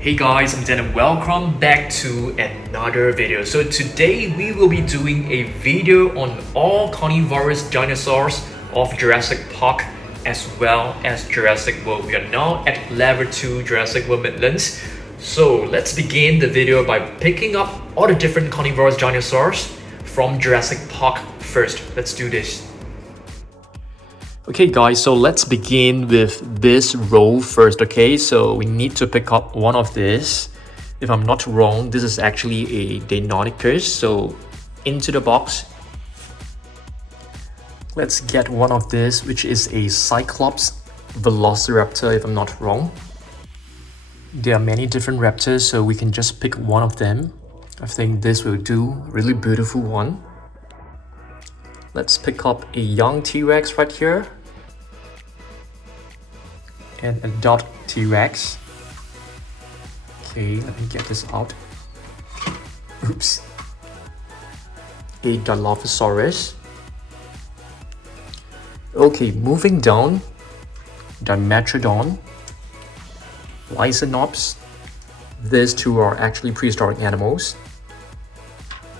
Hey guys, I'm Dan and welcome back to another video. So today we will be doing a video on all carnivorous dinosaurs of Jurassic Park as well as Jurassic World. We are now at level 2 Jurassic World Midlands. So let's begin the video by picking up all the different carnivorous dinosaurs from Jurassic Park first. Let's do this. Okay guys, so let's begin with this row first, okay? So we need to pick up one of this. If I'm not wrong, this is actually a Deinonychus. So into the box. Let's get one of this, which is a Cyclops Velociraptor, if I'm not wrong. There are many different raptors, so we can just pick one of them. I think this will do, really beautiful one. Let's pick up a young T-Rex right here. And adult T-Rex. Okay, let me get this out. Oops. A Dilophosaurus. Okay, moving down. Dimetrodon. Lycanops. These two are actually prehistoric animals.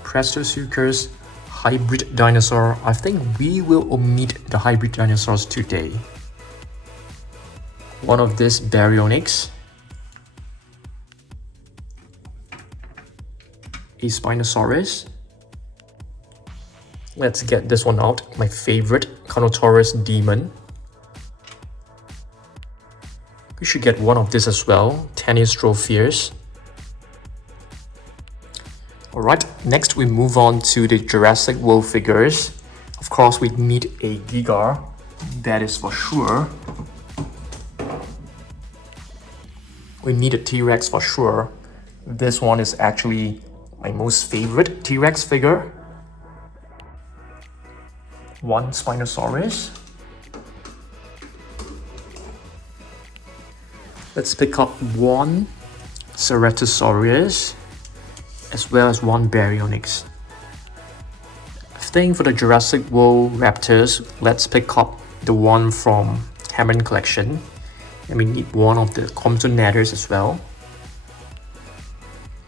Prestosuchus. Hybrid dinosaur. I think we will omit the hybrid dinosaurs today. One of these baryonyx. A Spinosaurus. Let's get this one out. My favorite, Carnotaurus demon. We should get one of this as well, Tanistropheus. Alright, next we move on to the Jurassic World figures. Of course, we need a Giga, that is for sure. We need a T-Rex for sure. This one is actually my most favorite T-Rex figure. One Spinosaurus. Let's pick up one Ceratosaurus as well as one Baryonyx. I think for the Jurassic World Raptors, let's pick up the one from Hammond Collection. And we need one of the Compsognathers as well.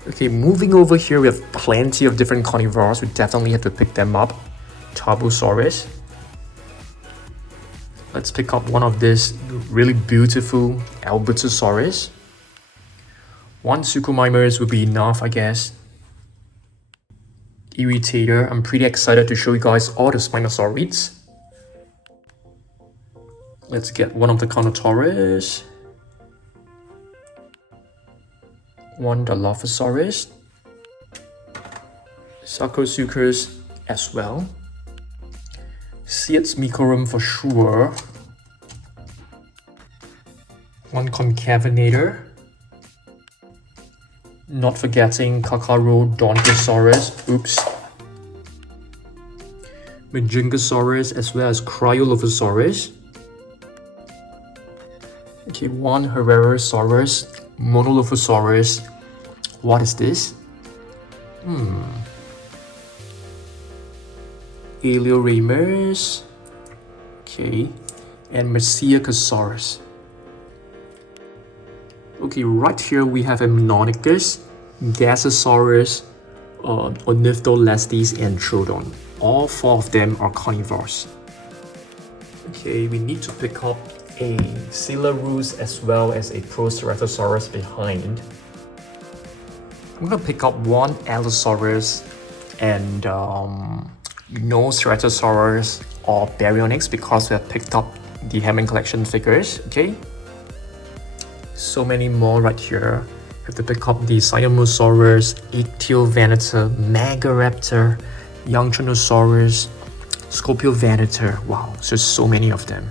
Okay, moving over here, we have plenty of different carnivores. We definitely have to pick them up. Tarbosaurus. Let's pick up one of this really beautiful Albertosaurus. One Suchomimmus would be enough, I guess. Irritator. I'm pretty excited to show you guys all the Spinosaurids. Let's get one of the Carnotaurus. One Dilophosaurus. Sarcosuchus as well. Siamosaurus for sure. One Concavenator. Not forgetting Giganotosaurus. Oops. Giganotosaurus as well as Cryolophosaurus. Okay, one Herrerasaurus, Monolophosaurus. What is this? Alioramus. Okay, and Merciacosaurus. Okay, right here we have a Mononychus, Gasosaurus, Ornitholestes, and Troodon. All four of them are carnivores. Okay, we need to pick up a Silarus as well as a Proceratosaurus behind. I'm gonna pick up one Allosaurus and no Ceratosaurus or Baryonyx because we have picked up the Hammond Collection figures, okay? So many more right here. Have to pick up the Siamosaurus, Icthyovenator, Megaraptor, Young Tyrannosaurus, Skorpiovenator. Wow, there's so many of them.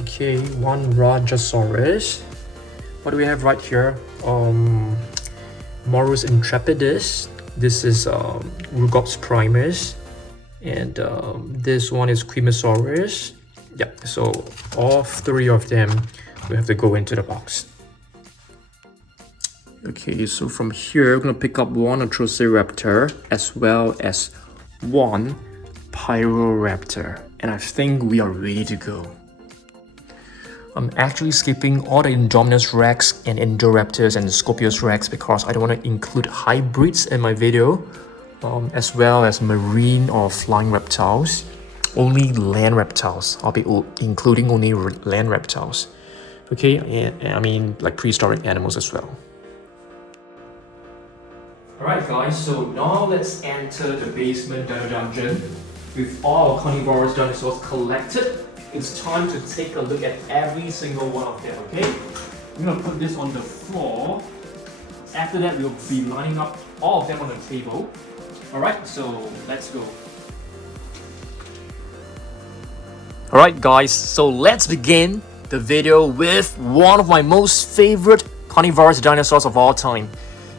Okay, one Rajasaurus. What do we have right here? Morus intrepidus. This is Rugops primus. And this one is Quimosaurus. Yeah, so all three of them we have to go into the box. Okay, so from here, we're gonna pick up one Velociraptor as well as one Pyroraptor. And I think we are ready to go. I'm actually skipping all the Indominus Rex and Indoraptors and Scorpius Rex because I don't want to include hybrids in my video, as well as marine or flying reptiles. Only land reptiles. I'll be including only land reptiles. Okay, and I mean like prehistoric animals as well. Alright guys, so now let's enter the basement dino dungeon. With all our carnivorous dinosaurs collected, it's time to take a look at every single one of them, okay? I'm gonna put this on the floor. After that, we'll be lining up all of them on the table. Alright, so let's go. Alright guys, so let's begin the video with one of my most favorite carnivorous dinosaurs of all time.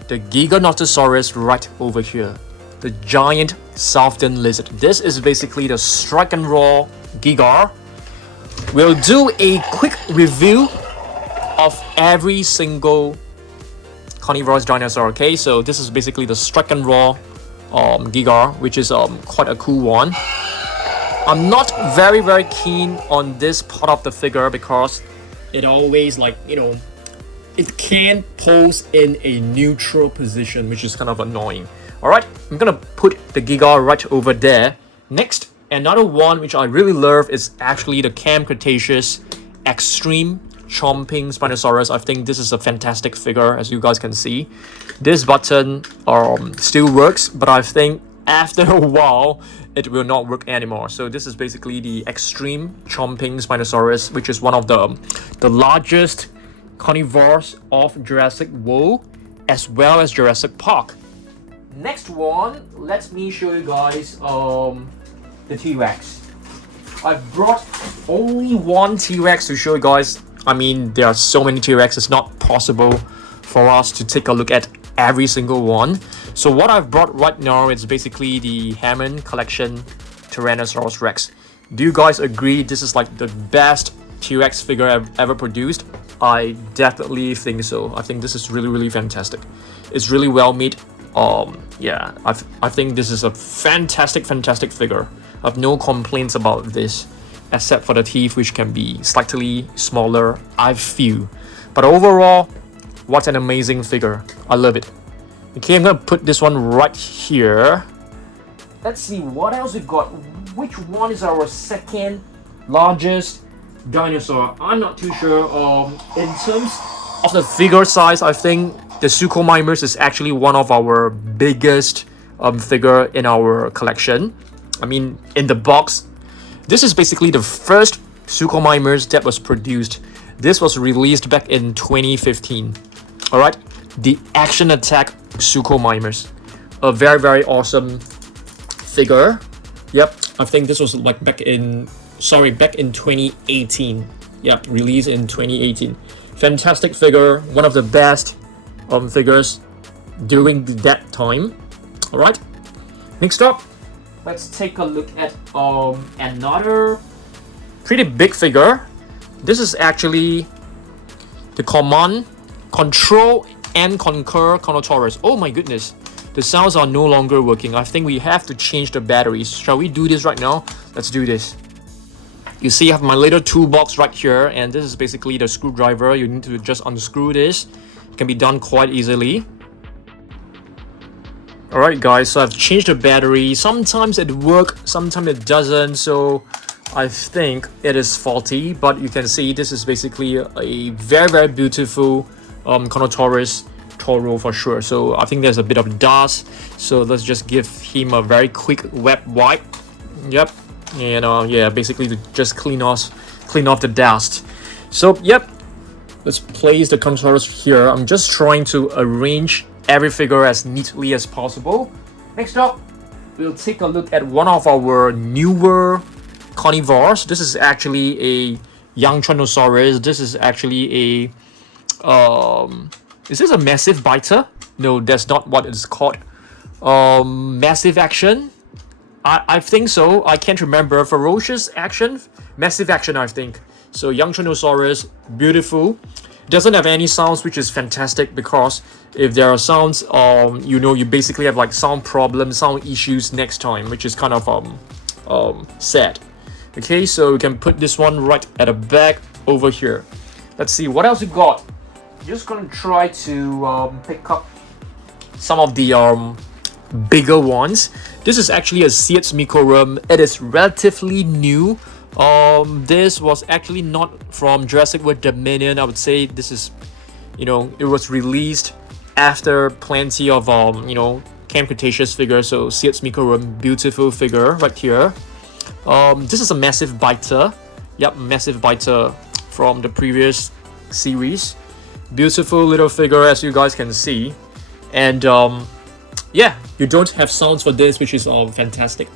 The Giganotosaurus right over here. The giant southern lizard. This is basically the strike and roll Gigar. We'll do a quick review of every single carnivorous dinosaur, okay? So this is basically the strike and roll Gigar, which is quite a cool one. I'm not very keen on this part of the figure because it always, like, you know, it can pose in a neutral position, which is kind of annoying. Alright, I'm gonna put the Gigar right over there. Next, another one which I really love is actually the Cam Cretaceous Extreme Chomping Spinosaurus. I think this is a fantastic figure, as you guys can see. This button still works, but I think after a while it will not work anymore. So this is basically the Extreme Chomping Spinosaurus, which is one of the largest carnivores of Jurassic World as well as Jurassic Park. Next one, let me show you guys the T-Rex. I brought only one T-Rex to show you guys. I mean, there are so many T-Rex, it's not possible for us to take a look at every single one. So what I've brought right now is basically the Hammond Collection Tyrannosaurus Rex. Do you guys agree this is like the best T-Rex figure I've ever produced? I definitely think so. I think this is really fantastic. It's really well made. Yeah, I think this is a fantastic figure. I have no complaints about this, except for the teeth, which can be slightly smaller, I feel. But overall, what an amazing figure. I love it. Okay, I'm gonna put this one right here. Let's see what else we got. Which one is our second largest dinosaur? I'm not too sure. In terms of the figure size, I think the Suchomimmus is actually one of our biggest figure in our collection. I mean, in the box, this is basically the first Suchomimmus that was produced. This was released back in 2015. Alright, the Action Attack Suchomimmus. A very awesome figure. Yep, I think this was like back in 2018. Yep, released in 2018. Fantastic figure, one of the best figures during that time. Alright, next up, let's take a look at another pretty big figure. This is actually the Control and Conquer Carnotaurus. Oh my goodness, the sounds are no longer working. I think we have to change the batteries. Shall we do this right now? Let's do this. You see, I have my little toolbox right here, and this is basically the screwdriver. You need to just unscrew this. It can be done quite easily. Alright guys, so I've changed the battery. Sometimes it works, sometimes it doesn't, so I think it is faulty. But you can see this is basically a very beautiful Carnotaurus Toro for sure. So I think there's a bit of dust, so let's just give him a very quick wet wipe. Yep. And yeah, basically to just clean off the dust. So yep, let's place the Carnotaurus here. I'm just trying to arrange every figure as neatly as possible. Next up, we'll take a look at one of our newer carnivores. This is actually a young Tyrannosaurus. This is actually a is this a massive biter? No, that's not what it's called. Massive action. I think so. I can't remember. Ferocious action, massive action, I think. So young Tyrannosaurus, beautiful. Doesn't have any sounds, which is fantastic, because if there are sounds, you know, you basically have like sound problems, sound issues next time, which is kind of sad. Okay, so we can put this one right at the back. over here. Let's see what else we got. Just gonna try to pick up some of the bigger ones. This is actually a Siamosaurus. It is relatively new. This was actually not from Jurassic World Dominion. I would say this is, you know, it was released after plenty of you know, Camp Cretaceous figures. So Siamosaurus, beautiful figure right here. This is a massive biter. Yep, massive biter from the previous series. Beautiful little figure, as you guys can see. And yeah, you don't have sounds for this, which is fantastic.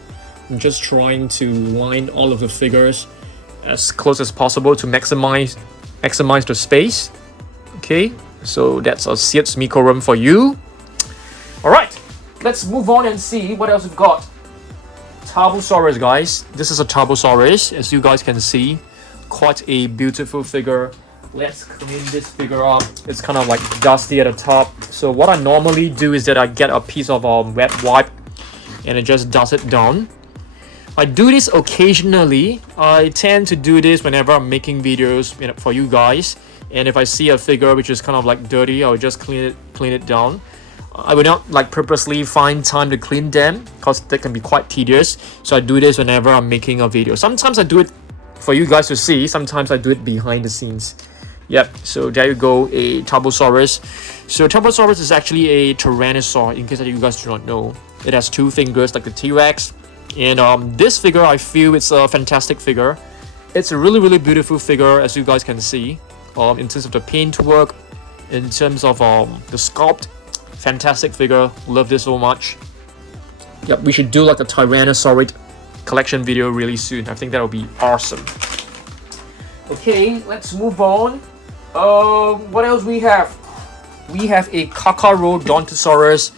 I'm just trying to line all of the figures as close as possible to maximize the space. Okay, so that's a Siamosaurus for you. All right, let's move on and see what else we've got. Albertosaurus, guys. This is a Albertosaurus, as you guys can see. Quite a beautiful figure. Let's clean this figure up. It's kind of like dusty at the top. So what I normally do is that I get a piece of wet wipe and I just dust it down. I do this occasionally. I tend to do this whenever I'm making videos for you guys. And if I see a figure which is kind of like dirty, I'll just clean it down. I will not like purposely find time to clean them because that can be quite tedious. So I do this whenever I'm making a video. Sometimes I do it for you guys to see. Sometimes I do it behind the scenes. Yep, so there you go, a Albertosaurus. So Albertosaurus is actually a Tyrannosaur, in case that you guys do not know. It has two fingers like the T-Rex. And this figure, I feel it's a fantastic figure. It's a really, really beautiful figure, as you guys can see. In terms of the paintwork, in terms of the sculpt. Fantastic figure, love this so much. Yep, we should do like a Tyrannosaurid collection video really soon. I think that would be awesome. Okay, let's move on. What else we have? We have a Giganotosaurus.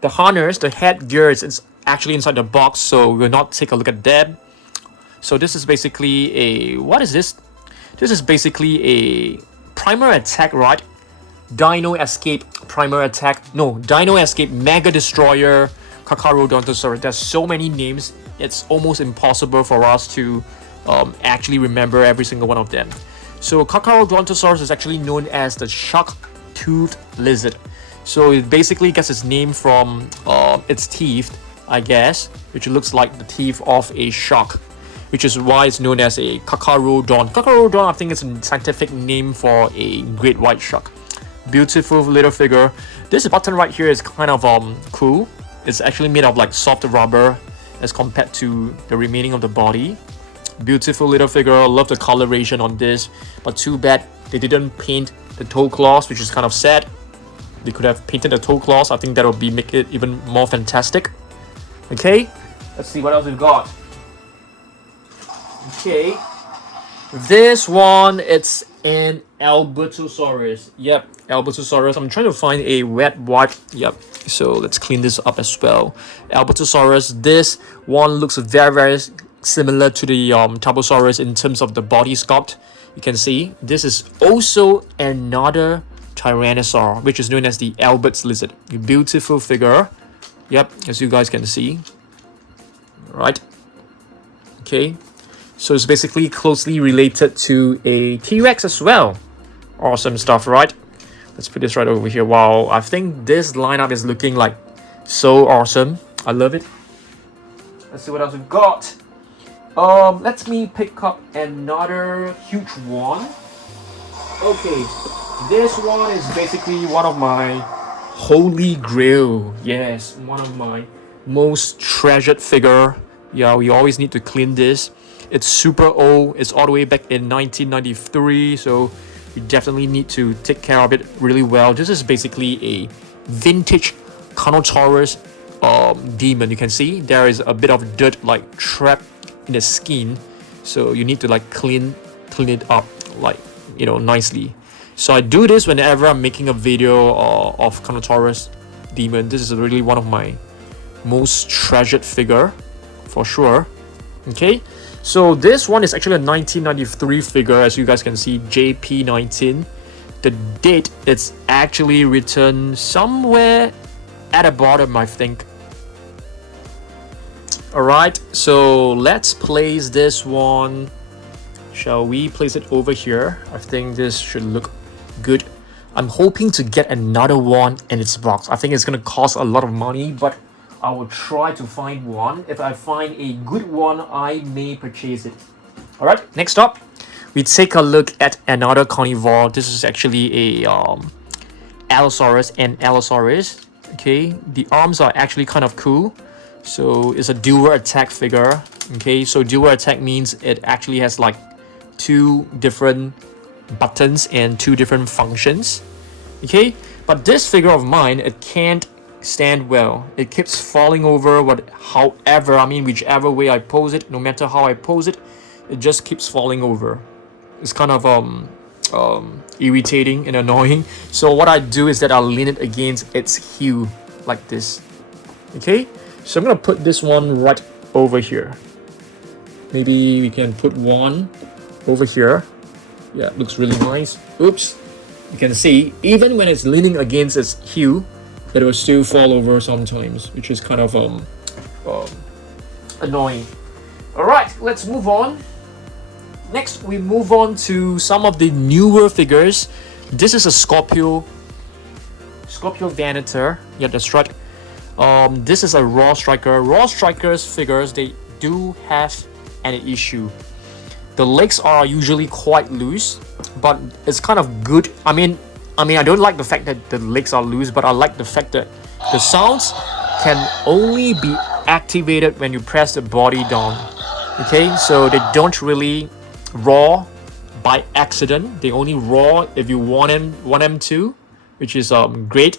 The harness, the headgear is actually inside the box, so we'll not take a look at that. So this is basically a, what is this? This is basically a primer attack, right? Dino Escape Primer Attack. No, Dino Escape Mega Destroyer Giganotosaurus. There's so many names, it's almost impossible for us to actually remember every single one of them. So Giganotosaurus is actually known as the shark-toothed lizard. So it basically gets its name from its teeth, I guess, which looks like the teeth of a shark, which is why it's known as a Giganotosaurus. Giganotosaurus, I think, it's a scientific name for a great white shark. Beautiful little figure. This button right here is kind of cool. It's actually made of like soft rubber as compared to the remaining of the body. Beautiful little figure. I love the coloration on this, but too bad they didn't paint the toe claws, which is kind of sad. They could have painted the toe claws. I think that would be make it even more fantastic. Okay, let's see what else we've got. Okay, this one, it's an Albertosaurus. Yep, Albertosaurus. I'm trying to find a wet wipe. Yep, so let's clean this up as well. Albertosaurus. This one looks very, very similar to the Albertosaurus in terms of the body sculpt. You can see this is also another Tyrannosaur, which is known as the Albert's lizard. A beautiful figure. Yep, as you guys can see. Right. Okay. So it's basically closely related to a T-Rex as well. Awesome stuff, right? Let's put this right over here. Wow, I think this lineup is looking like so awesome. I love it. Let's see what else we've got. Let me pick up another huge one. Okay, this one is basically one of my holy grail. Yes, one of my most treasured figure. Yeah, we always need to clean this. It's super old. It's all the way back in 1993, so we definitely need to take care of it really well. This is basically a vintage Carnivorous demon. You can see there is a bit of dirt like trapped in the skin, so you need to like clean it up, like, you know, nicely. So I do this whenever I'm making a video of Carnivorous demon. This is really one of my most treasured figure for sure. Okay, so this one is actually a 1993 figure, as you guys can see, JP19. The date, it's actually written somewhere at the bottom, I think. Alright, so let's place this one Shall we place it over here? I think this should look good. I'm hoping to get another one in its box. I think it's gonna cost a lot of money, but I will try to find one. If I find a good one, I may purchase it. All right, next up, we take a look at another carnivore. This is actually a Allosaurus and Allosaurus. Okay, the arms are actually kind of cool. So it's a dual attack figure. Okay, so dual attack means it actually has like 2 different buttons and 2 different functions. Okay, but this figure of mine, it can't stand well. It keeps falling over. However, I mean, whichever way I pose it, no matter how I pose it, it just keeps falling over. It's kind of irritating and annoying. So what I do is that I'll lean it against its heel like this. Okay, so I'm gonna put this one right over here. Maybe we can put one over here. Yeah, it looks really nice. Oops, you can see even when it's leaning against its heel, it will still fall over sometimes, which is kind of annoying. All right, let's move on. Next, we move on to some of the newer figures. This is a Skorpiovenator. Yeah, that's right. This is a raw striker. Raw strikers figures, they do have an issue. The legs are usually quite loose, but it's kind of good. I mean, I don't like the fact that the legs are loose, but I like the fact that the sounds can only be activated when you press the body down. Okay, so they don't really raw by accident. They only raw if you want them to, which is great.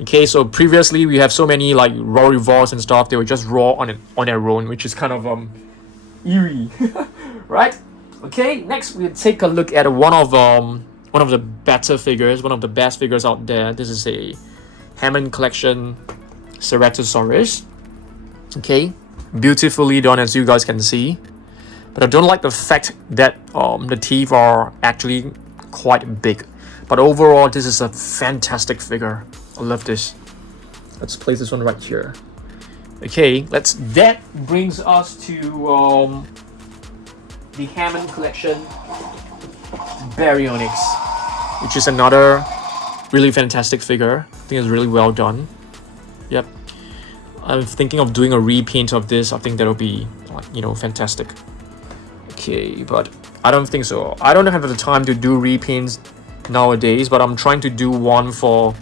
Okay, so previously we have so many like raw revolves and stuff. They were just raw on their own, which is kind of eerie, right? Okay, next we'll take a look at one of the better figures, one of the best figures out there. This is a Hammond Collection Ceratosaurus. Okay, beautifully done, as you guys can see. But I don't like the fact that the teeth are actually quite big. But overall, this is a fantastic figure. I love this. Let's place this one right here. Okay, that brings us to the Hammond Collection Baryonyx, which is another really fantastic figure. I think it's really well done. Yep. I'm thinking of doing a repaint of this. I think that'll be, fantastic. Okay, but I don't think so. I don't have the time to do repaints nowadays, but I'm trying to do one for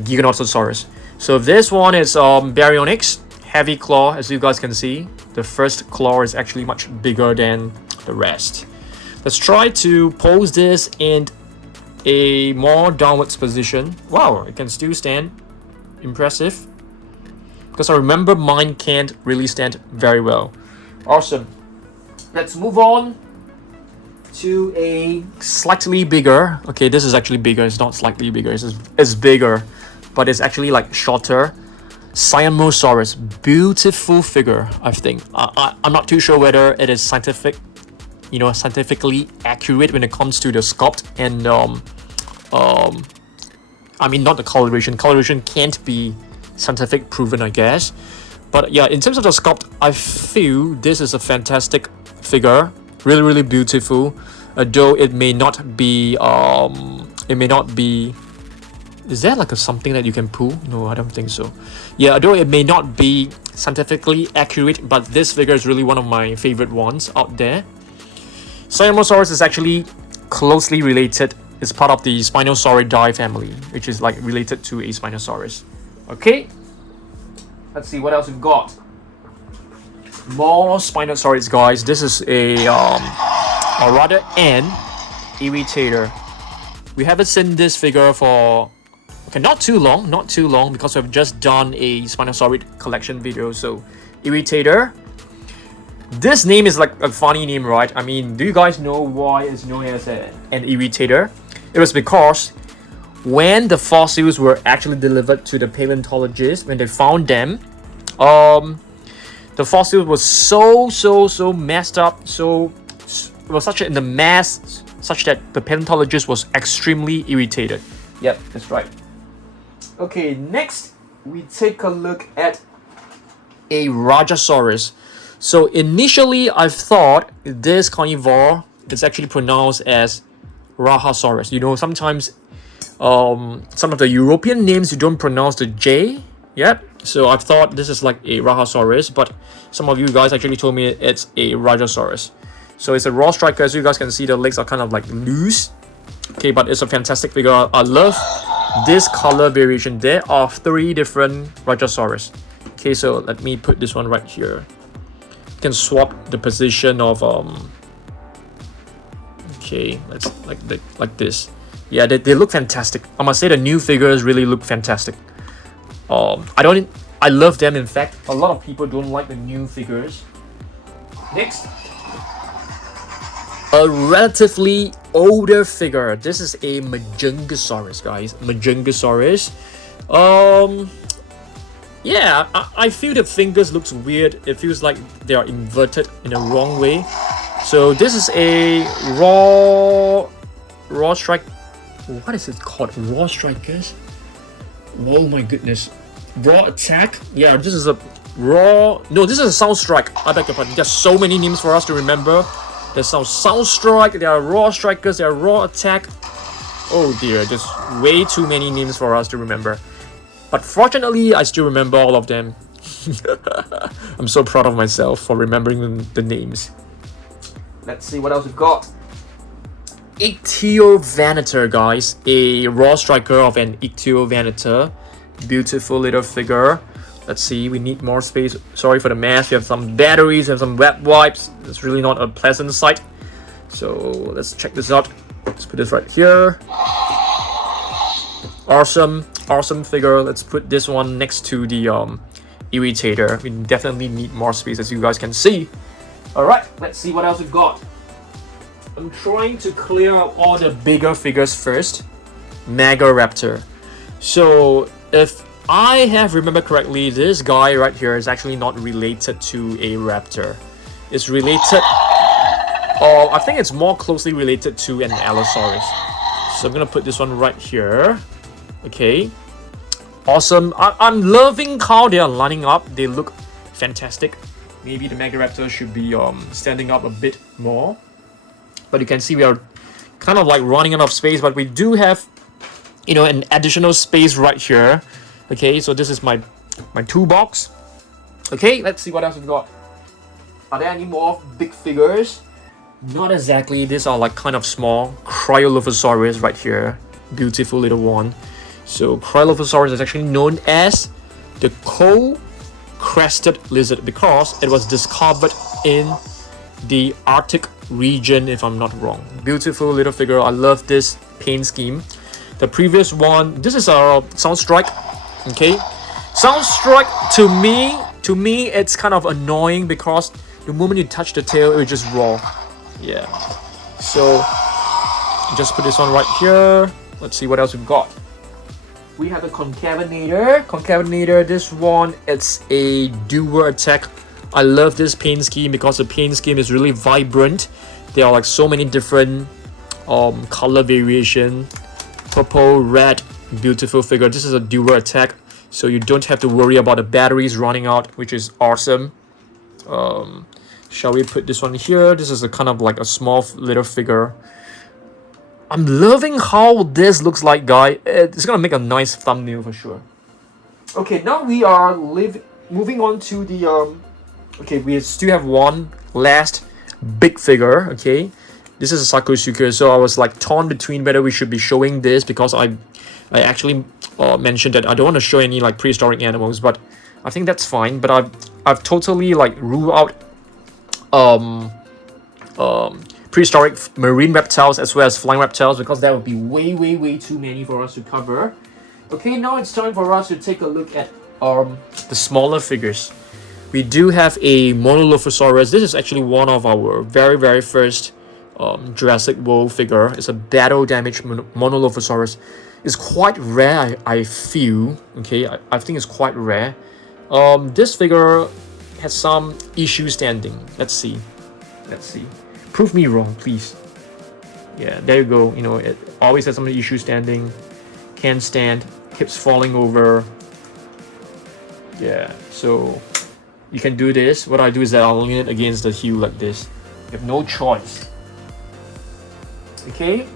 Giganotosaurus. So this one is Baryonyx, heavy claw, as you guys can see. The first claw is actually much bigger than the rest. Let's try to pose this in a more downwards position. Wow, it can still stand. Impressive. Because I remember mine can't really stand very well. Awesome. Let's move on to a slightly bigger. Okay, this is actually bigger. It's not slightly bigger. It's bigger, but it's actually like shorter. Siamosaurus, beautiful figure. I think. I'm not too sure whether it is scientifically accurate when it comes to the sculpt and I mean, not the coloration. Coloration can't be scientific proven, I guess. But yeah, in terms of the sculpt, I feel this is a fantastic figure. Really, really beautiful. Though it may not be is there like something that you can pull? No, I don't think so. Yeah, although it may not be scientifically accurate, but this figure is really one of my favorite ones out there. Siamosaurus is actually closely related. It's part of the Spinosauridae family, which is like related to a Spinosaurus. Okay, let's see what else we've got. More Spinosaurus, guys. This is an irritator. We haven't seen this figure for not too long, because we've just done a Spinosaurid collection video. So irritator. This name is like a funny name, right? I mean, do you guys know why it's known as an irritator? It was because when the fossils were actually delivered to the paleontologists, when they found them, the fossil was so messed up. So it was such in the mass, such that the paleontologist was extremely irritated. Yep, that's right. Okay, next we take a look at a Rajasaurus. So initially, I thought this carnivore is actually pronounced as Rahasaurus. You know, sometimes some of the European names you don't pronounce the J yet. So I thought this is like a Rahasaurus, but some of you guys actually told me it's a Rajasaurus. So it's a raw striker. As you guys can see, the legs are kind of like loose. Okay, but it's a fantastic figure. I love this color variation. There are 3 different Rajasaurus. Okay, so let me put this one right here. You can swap the position of okay, let's like this. Yeah, they look fantastic. I must say the new figures really look fantastic. I love them. In fact, a lot of people don't like the new figures. Next, a relatively older figure. This is a Majungasaurus, guys. Majungasaurus. Yeah, I feel the fingers looks weird. It feels like they are inverted in a wrong way. So this is a raw strike. What is it called? Raw strikers? Oh my goodness. Raw attack? Yeah, this is a raw. No, this is a sound strike. I beg your pardon. There's so many names for us to remember. There's sound strike. There are raw strikers. There are raw attack. Oh dear, just way too many names for us to remember. But fortunately, I still remember all of them. I'm so proud of myself for remembering the names. Let's see what else we've got. Icthyovenator, guys. A raw striker of an Icthyovenator. Beautiful little figure. Let's see, we need more space. Sorry for the mess. We have some batteries and some wet wipes. It's really not a pleasant sight. So let's check this out. Let's put this right here. Awesome figure. Let's put this one next to the irritator. We definitely need more space, as you guys can see. Alright, let's see what else we've got. I'm trying to clear out all the bigger figures first. Megaraptor. So if I have remembered correctly, this guy right here is actually not related to a raptor. It's related, I think it's more closely related to an Allosaurus. So I'm gonna put this one right here. Okay, awesome. I'm loving how they are lining up. They look fantastic. Maybe the Megaraptor should be standing up a bit more. But you can see we are kind of like running out of space, but we do have, you know, an additional space right here. Okay, so this is my toolbox. Okay, let's see what else we've got. Are there any more big figures? Not exactly. These are like kind of small. Cryolophosaurus right here. Beautiful little one. So Cryolophosaurus is actually known as the coal-crested lizard because it was discovered in the Arctic region, if I'm not wrong. Beautiful little figure. I love this paint scheme. The previous one, this is a sound strike. Okay, sound strike to me it's kind of annoying because the moment you touch the tail, it will just roar. Yeah, so just put this one right here. Let's see what else we've got. We have a Concavenator. This one, it's a dual attack. I love this paint scheme because the paint scheme is really vibrant. There are like so many different color variation. Purple, red, beautiful figure. This is a dual attack, so you don't have to worry about the batteries running out, which is awesome. Shall we put this one here? This is a kind of like a small little figure. I'm loving how this looks like, guy. It's gonna make a nice thumbnail for sure. Okay, now we are moving on to the okay, we still have one last big figure. Okay, this is a Sakosuke. So I was like torn between whether we should be showing this because I actually mentioned that I don't want to show any like prehistoric animals, but I think that's fine. But I've totally like ruled out prehistoric marine reptiles as well as flying reptiles because that would be way too many for us to cover. Okay, now it's time for us to take a look at the smaller figures. We do have a Monolophosaurus. This is actually one of our very first Jurassic World figure. It's a battle damaged Monolophosaurus. It's quite rare, I feel. Okay, I think it's quite rare. This figure has some issue standing. Let's see. Prove me wrong, please. Yeah, there you go. You know, it always has some issue standing. Can't stand. Keeps falling over. Yeah, so you can do this. What I do is that I'll lean it against the heel like this. You have no choice. Okay.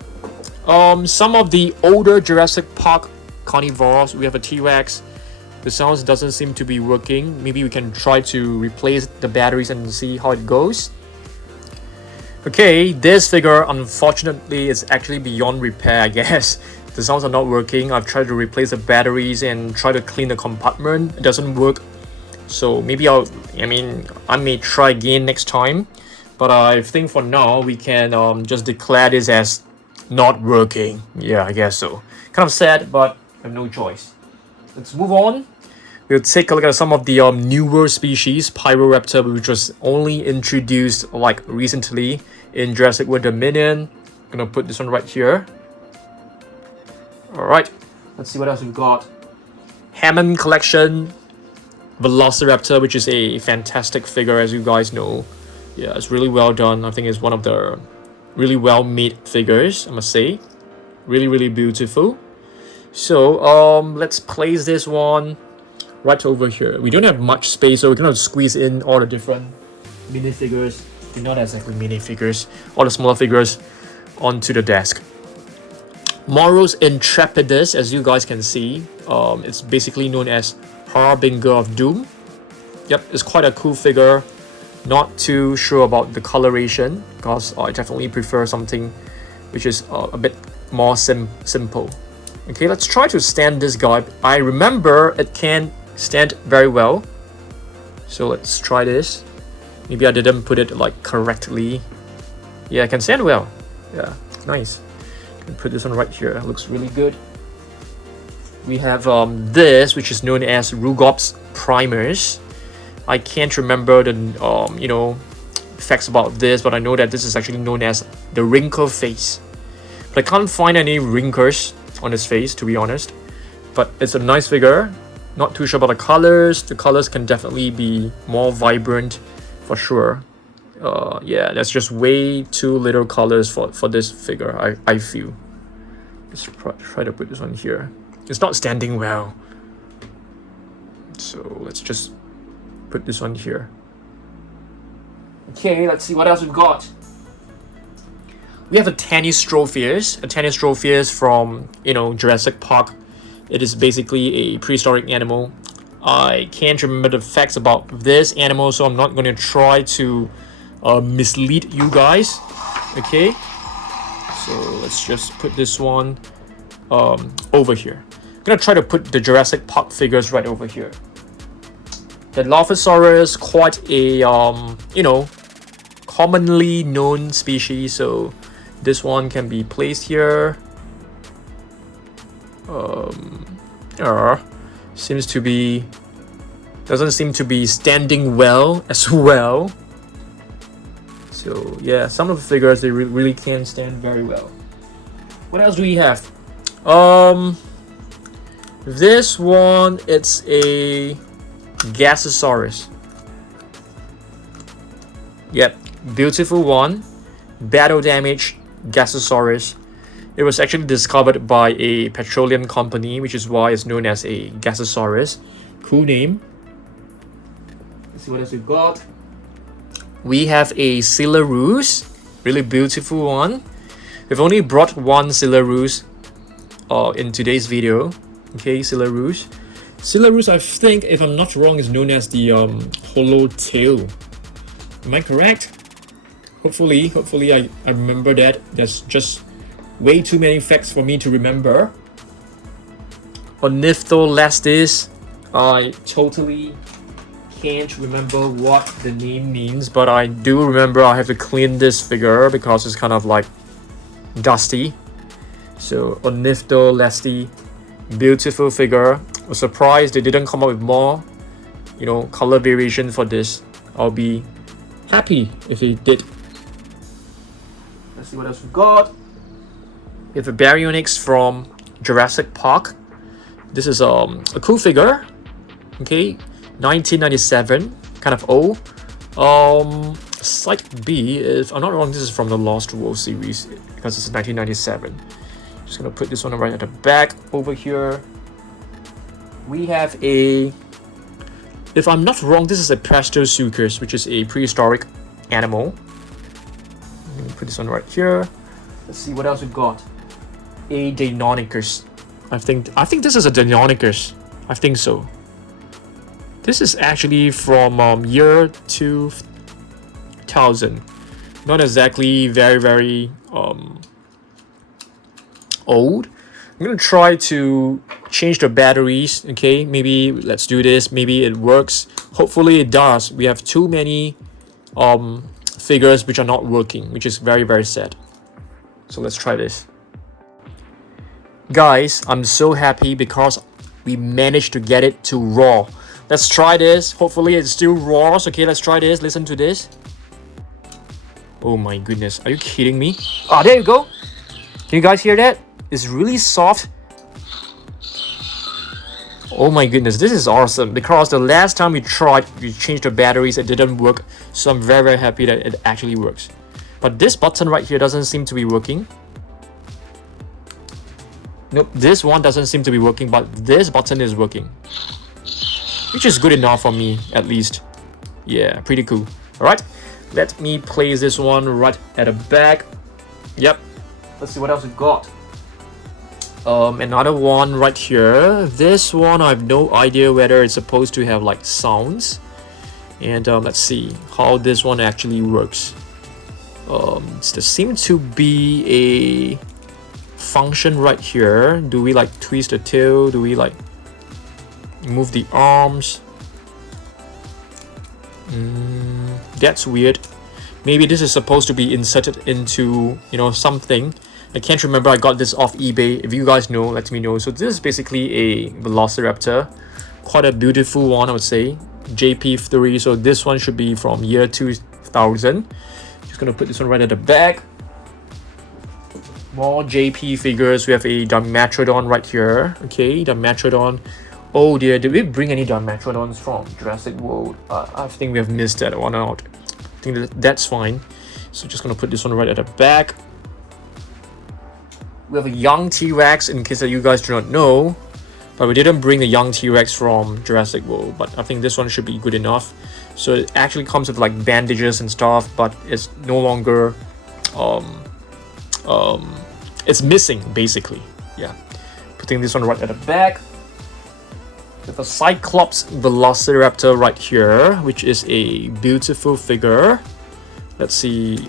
Some of the older Jurassic Park carnivores, we have a T-Rex. The sounds doesn't seem to be working. Maybe we can try to replace the batteries and see how it goes. Okay, this figure unfortunately is actually beyond repair, I guess. The sounds are not working. I've tried to replace the batteries and try to clean the compartment. It doesn't work. So maybe I may try again next time. But I think for now we can just declare this as not working. Yeah, I guess so. Kind of sad, but I have no choice. Let's move on. We'll take a look at some of the newer species. Pyroraptor, which was only introduced like recently in Jurassic World Dominion. I'm gonna put this one right here. Alright, let's see what else we've got. Hammond Collection Velociraptor, which is a fantastic figure, as you guys know. Yeah, it's really well done. I think it's one of the really well made figures, I must say. Really, really beautiful. So let's place this one right over here. We don't have much space, so we're gonna squeeze in all the different minifigures. Not exactly minifigures, all the smaller figures onto the desk. Moros Intrepidus, as you guys can see, it's basically known as Harbinger of Doom. Yep, it's quite a cool figure. Not too sure about the coloration because I definitely prefer something which is a bit more simple. Okay, let's try to stand this guy. I remember it can stand very well. So let's try this. Maybe I didn't put it like correctly. Yeah, it can stand well. Yeah, nice. Can put this one right here. It looks really good. We have this, which is known as Rugops Primus. I can't remember the facts about this, but I know that this is actually known as the wrinkle face. But I can't find any wrinkles on his face, to be honest. But it's a nice figure. Not too sure about the colors. The colors can definitely be more vibrant, for sure. Yeah, that's just way too little colors for this figure, I feel. Let's try to put this one here. It's not standing well. So let's just put this one here. Okay, let's see what else we've got. We have a Tanystropheus. A Tanystropheus from, Jurassic Park. It is basically a prehistoric animal. I can't remember the facts about this animal, so I'm not going to try to mislead you guys. Okay, so let's just put this one over here. I'm going to try to put the Jurassic Park figures right over here. The Dilophosaurus, quite a commonly known species, so this one can be placed here. Doesn't seem to be standing well as well. So yeah, some of the figures, they really can stand very well. What else do we have? This one, it's a Giganotosaurus. Yep, beautiful one. Battle damage Giganotosaurus. It was actually discovered by a petroleum company, which is why it's known as a Giganotosaurus. Cool name. Let's see what else we've got. We have a Silarus, really beautiful one. We've only brought one Silarus in today's video. Okay, Silarus. Silarus, I think, if I'm not wrong, is known as the hollow tail. Am I correct? Hopefully I remember that. There's just way too many facts for me to remember. Ornitholastis, I totally can't remember what the name means, but I do remember I have to clean this figure because it's kind of like dusty. So Ornitholastis, beautiful figure. I was surprised they didn't come up with more, color variation for this. I'll be happy if they did. Let's see what else we've got. We have a Baryonyx from Jurassic Park. This is a cool figure. Okay, 1997, kind of old. Site B, if I'm not wrong, this is from the Lost World series because it's 1997. Just gonna put this one right at the back over here. We have a if I'm not wrong, this is a Prestosuchus, which is a prehistoric animal. Let me put this one right here. Let's see what else we got. A Deinonychus. I think this is a Deinonychus. I think so. This is actually from year 2000. Not exactly very old. I'm gonna try to change the batteries. Okay, maybe let's do this. Maybe it works. Hopefully it does. We have too many figures which are not working, which is very sad. So let's try this. Guys, I'm so happy because we managed to get it to raw. Let's try this. Hopefully it's still raw. Okay, let's try this. Listen to this. Oh my goodness, are you kidding me? Ah, there you go. Can you guys hear that? It's really soft. Oh my goodness, this is awesome, because the last time we tried, we changed the batteries, it didn't work. So I'm very happy that it actually works. But this button right here doesn't seem to be working. Nope, this one doesn't seem to be working, but this button is working, which is good enough for me, at least. Yeah, pretty cool. All right, let me place this one right at the back. Yep. Let's see what else we got. Another one right here. This one, I have no idea whether it's supposed to have like sounds. And let's see how this one actually works. There seems to be a function right here. Do we like twist the tail? Do we like move the arms? That's weird. Maybe this is supposed to be inserted into, you know, something. I can't remember. I got this off eBay. If you guys know, let me know. So this is basically a Velociraptor. Quite a beautiful one, I would say. JP3. So this one should be from year 2000. Just gonna put this one right at the back. More JP figures. We have a Dimetrodon right here. Okay, Dimetrodon. Oh dear, did we bring any Dimetrodons from Jurassic World? I think we have missed that one out. I think that's fine. So just gonna put this one right at the back. We have a young T-Rex, in case that you guys do not know, but we didn't bring the young T-Rex from Jurassic World, but I think this one should be good enough. So it actually comes with like bandages and stuff, but it's no longer it's missing basically. Yeah, putting this one right at the back. With a Cyclops Velociraptor right here, which is a beautiful figure. Let's see,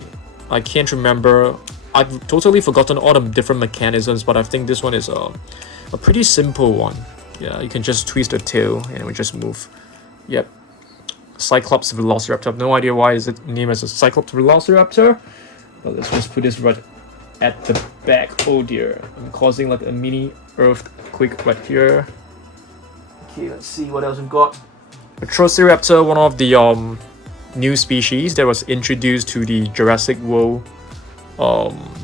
I can't remember. I've totally forgotten all the different mechanisms, but I think this one is a pretty simple one. Yeah, you can just twist the tail and it will just move. Yep. Cyclops Velociraptor. I have no idea why is it named as a Cyclops Velociraptor. But let's just put this right at the back. Oh dear. I'm causing like a mini earthquake right here. Okay, let's see what else we've got. Velociraptor, one of the new species that was introduced to the Jurassic World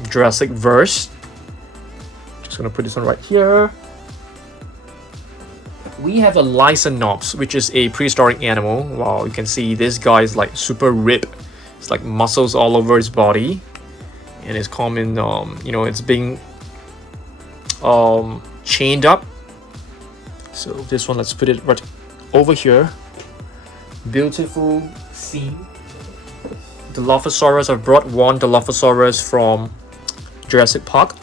Jurassic verse. Just gonna put this one right here. We have a Lycanops, which is a prehistoric animal. Wow, you can see this guy is like super ripped. It's like muscles all over his body, and it's common. You know, it's being chained up. So this one, let's put it right over here. Beautiful scene. Dilophosaurus. I've brought one Dilophosaurus from Jurassic Park.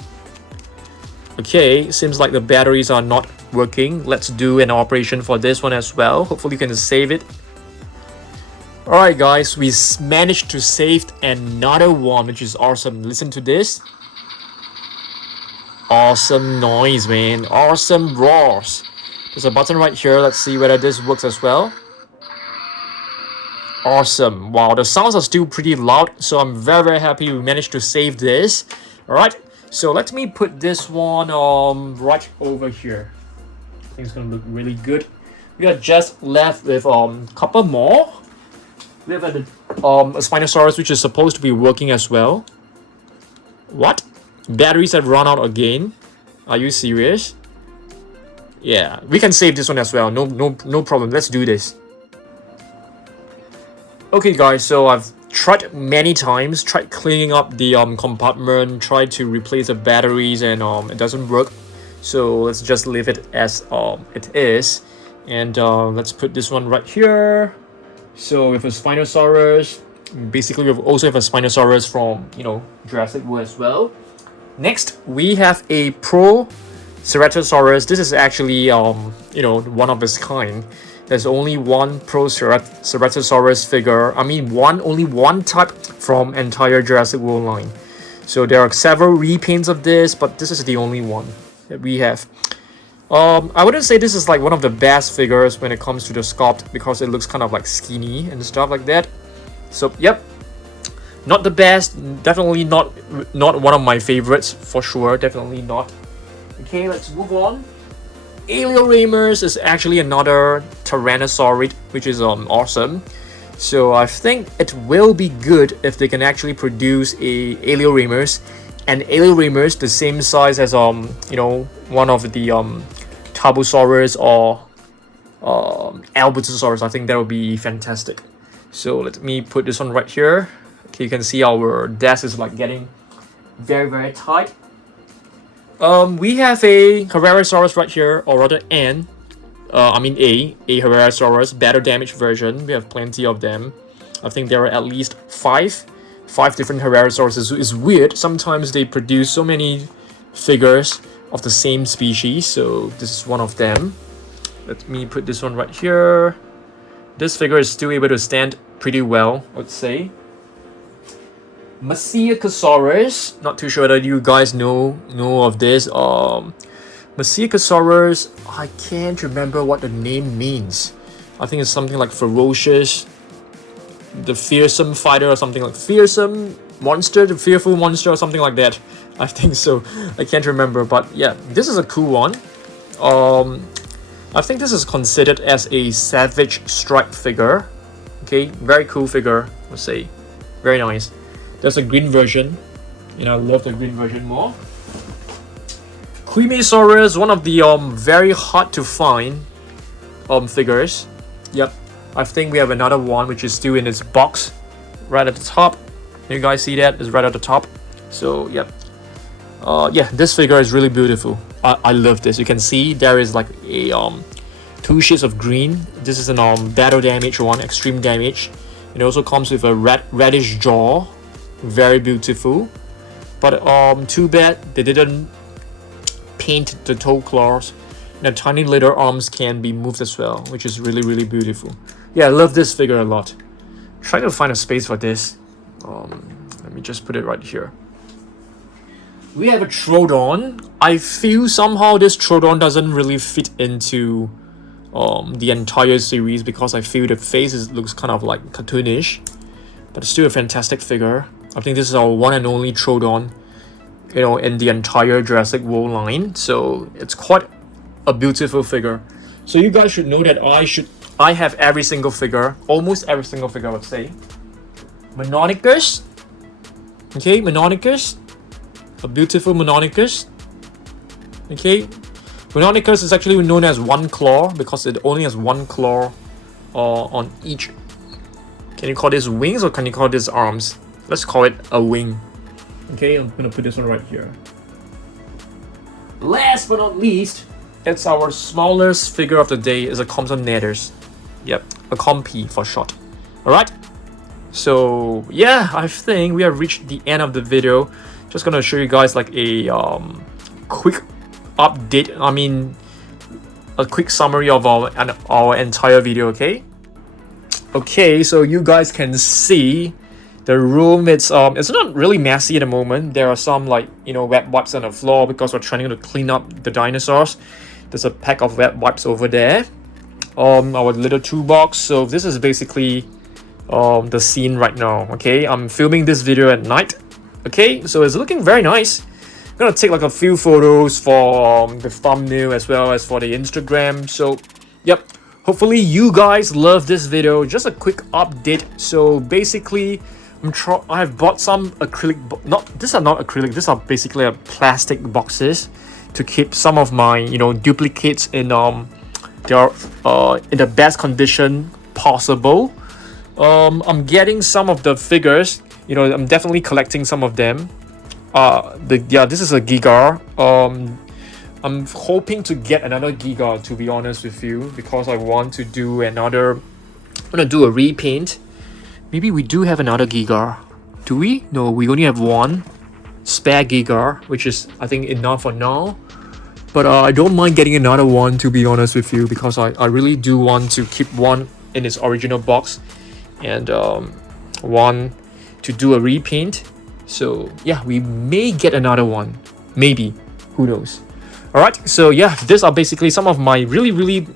Okay, seems like the batteries are not working. Let's do an operation for this one as well. Hopefully you can save it. Alright guys, we managed to save another one, which is awesome. Listen to this. Awesome noise, man. Awesome roars. There's a button right here. Let's see whether this works as well. Awesome. Wow, the sounds are still pretty loud, so I'm very happy we managed to save this. Alright, so let me put this one right over here. I think it's gonna look really good. We are just left with a couple more. We have a Spinosaurus, which is supposed to be working as well. What? Batteries have run out again? Are you serious? Yeah, we can save this one as well. No problem. Let's do this. Okay guys, so I've tried many times, tried cleaning up the compartment, tried to replace the batteries, and it doesn't work. So let's just leave it as it is. And let's put this one right here. So with a Spinosaurus, basically we also have a Spinosaurus from, you know, Jurassic World as well. Next, we have a Velociraptor. This is actually, you know, one of its kind. There's only one Velociraptor figure. I mean, only one type from entire Jurassic World line. So there are several repaints of this, but this is the only one that we have. I wouldn't say this is like one of the best figures when it comes to the sculpt, because it looks kind of like skinny and stuff like that. So yep, not the best, definitely not one of my favorites for sure, definitely not. Okay, let's move on. Icthyovenator is actually another Tyrannosaurid, which is awesome. So I think it will be good if they can actually produce a Icthyovenator, and Icthyovenator the same size as you know, one of the Tarbosaurus or Albertosaurus. I think that would be fantastic. So let me put this one right here. Okay, you can see our desk is like getting very tight. We have a Carnivores right here, or rather a Carnivores battle damage version. We have plenty of them. I think there are at least five different Carnivores. It's weird. Sometimes they produce so many figures of the same species. So this is one of them. Let me put this one right here. This figure is still able to stand pretty well, I would say. Siamosaurus. Not too sure that you guys know of this. Siamosaurus, I can't remember what the name means. I think it's something like ferocious, the fearsome fighter, or something like fearsome monster, the fearful monster, or something like that. I think so. I can't remember, but yeah, this is a cool one. I think this is considered as a Savage Strike figure. Okay, very cool figure, let's say. Very nice. There's a green version, and I love the green version more. Spinosaurus, one of the very hard to find figures. Yep, I think we have another one which is still in its box, right at the top. You guys see that? It's right at the top. So yep. Yeah, this figure is really beautiful. I love this. You can see there is like a two shades of green. This is an battle damage one, extreme damage. It also comes with a reddish jaw. Very beautiful. But too bad they didn't paint the toe claws. The tiny little arms can be moved as well, which is really beautiful. Yeah, I love this figure a lot. Trying to find a space for this. Let me just put it right here. We have a Troodon. I feel somehow this Troodon doesn't really fit into the entire series, because I feel the face looks kind of like cartoonish, but it's still a fantastic figure. I think this is our one and only Troodon, you know, in the entire Jurassic World line. So it's quite a beautiful figure. So you guys should know that I have every single figure, almost every single figure, I would say. Mononychus. Okay, Mononychus. A beautiful Mononychus. Okay, Mononychus is actually known as one claw because it only has one claw on each. Can you call this wings, or can you call this arms? Let's call it a wing. Okay, I'm gonna put this one right here. Last but not least, it's our smallest figure of the day. Is a Compsognathus. Yep, a Compy for short. Alright, so yeah, I think we have reached the end of the video. Just gonna show you guys like a quick update, I mean a quick summary of our entire video. Okay, so you guys can see the room. It's not really messy at the moment. There are some, like, you know, wet wipes on the floor because we're trying to clean up the dinosaurs. There's a pack of wet wipes over there. Our little toolbox. So this is basically the scene right now. Okay, I'm filming this video at night. Okay, so it's looking very nice. I'm gonna take like a few photos for the thumbnail as well as for the Instagram. So yep, hopefully you guys love this video. Just a quick update. So basically I have bought some acrylic, these are not acrylic, these are basically plastic boxes to keep some of my, you know, duplicates in in the best condition possible. I'm getting some of the figures, you know, I'm definitely collecting some of them. This is a Giga. I'm hoping to get another Giga, to be honest with you, because I want to do another. I'm gonna do a repaint. Maybe we do have another Giga. Do we? No, we only have one spare Giga, which is I think enough for now. But I don't mind getting another one, to be honest with you, because I really do want to keep one in its original box and one to do a repaint. So yeah, we may get another one, maybe, who knows. All right, so yeah, these are basically some of my really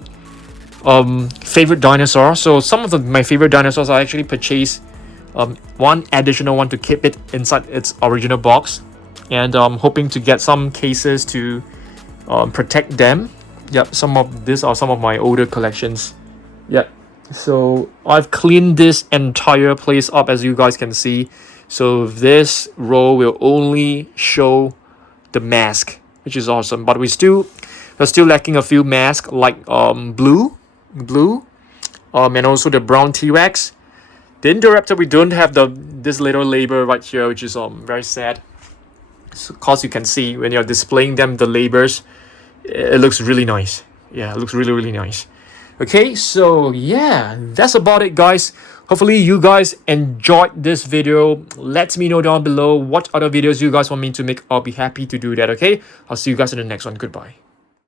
favorite dinosaurs. So some of my favorite dinosaurs I actually purchased one additional one to keep it inside its original box, and I'm hoping to get some cases to protect them. Yep, some of these are some of my older collections. Yep, so I've cleaned this entire place up, as you guys can see. So this row will only show the mask, which is awesome. But we're still lacking a few masks, like blue, and also the brown T-Rex. The Indoraptor, we don't have this little label right here, which is very sad. Cause you can see when you're displaying them, the labels, it looks really nice. Yeah, it looks really nice. Okay, so yeah, that's about it, guys. Hopefully you guys enjoyed this video. Let me know down below what other videos you guys want me to make. I'll be happy to do that. Okay, I'll see you guys in the next one. Goodbye.